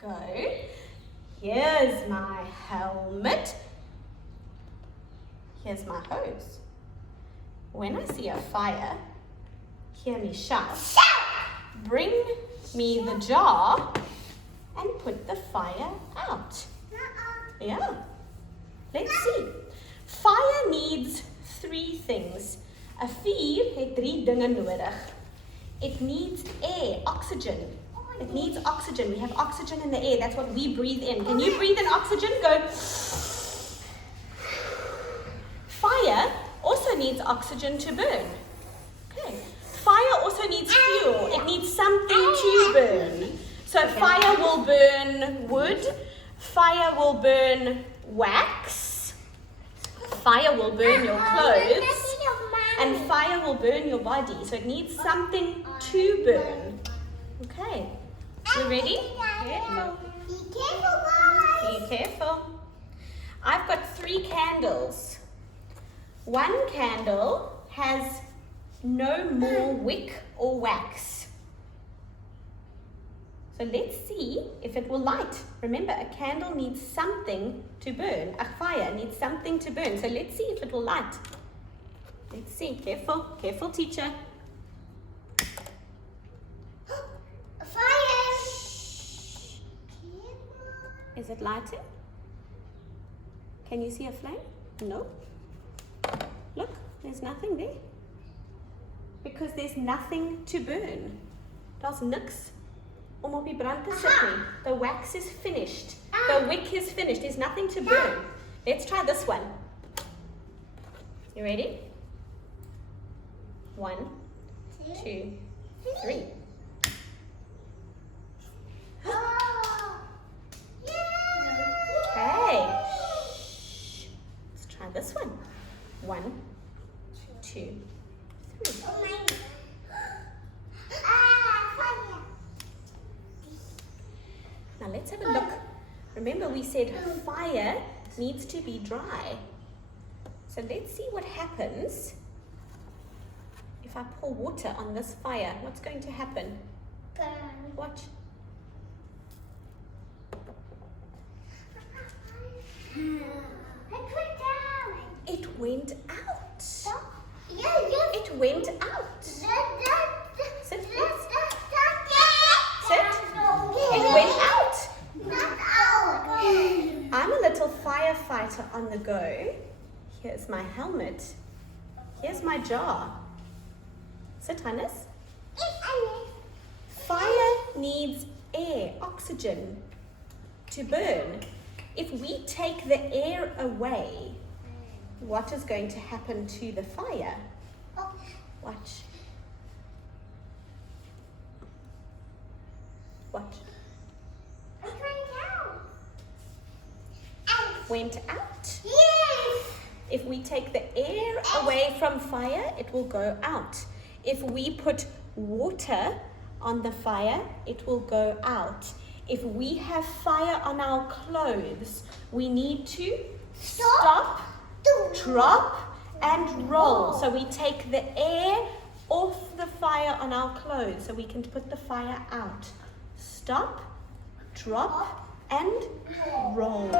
go. Here's my helmet. Here's my hose. When I see a fire, hear me shout. Bring me the jar and put the fire out. Yeah. Let's see. Fire needs 3 things. 'n vuur het 3 dinge nodig. It needs air, oxygen. It needs oxygen. We have oxygen in the air. That's what we breathe in. Can you breathe in oxygen? Go. Fire also needs oxygen to burn. Okay. Fire also needs fuel. It needs something to burn. So fire will burn wood. Fire will burn wax. Fire will burn your clothes. And fire will burn your body. So it needs something to burn. Okay. You ready? Careful. Be careful, guys. Be careful. I've got 3 candles. 1 candle has no more wick or wax. So let's see if it will light. Remember, a candle needs something to burn. A fire needs something to burn. So let's see if it will light. Let's see. Careful. Careful, teacher. Fire! Is it lighting? Can you see a flame? No. Look, there's nothing there. Because there's nothing to burn. Daar's niks om op die brand te sit nie. The wax is finished. The wick is finished. There's nothing to burn. Let's try this one. You ready? 1, 2, 3. Okay. Let's try this one. 1, 2, 3. Now let's have a look. Remember we said fire needs to be dry. So let's see what happens if I pour water on this fire. What's going to happen? Watch. It went out. It went out. Sit, please. Sit. It went out. I'm a little firefighter on the go. Here's my helmet. Here's my jar. Sit, Hannes. Fire needs air, oxygen, to burn. If we take the air away, what is going to happen to the fire? Watch. Watch. Went out. Yes! If we take the air away from fire, it will go out. If we put water on the fire, it will go out. If we have fire on our clothes, we need to stop, drop, and roll. So we take the air off the fire on our clothes so we can put the fire out. Stop, drop, and roll.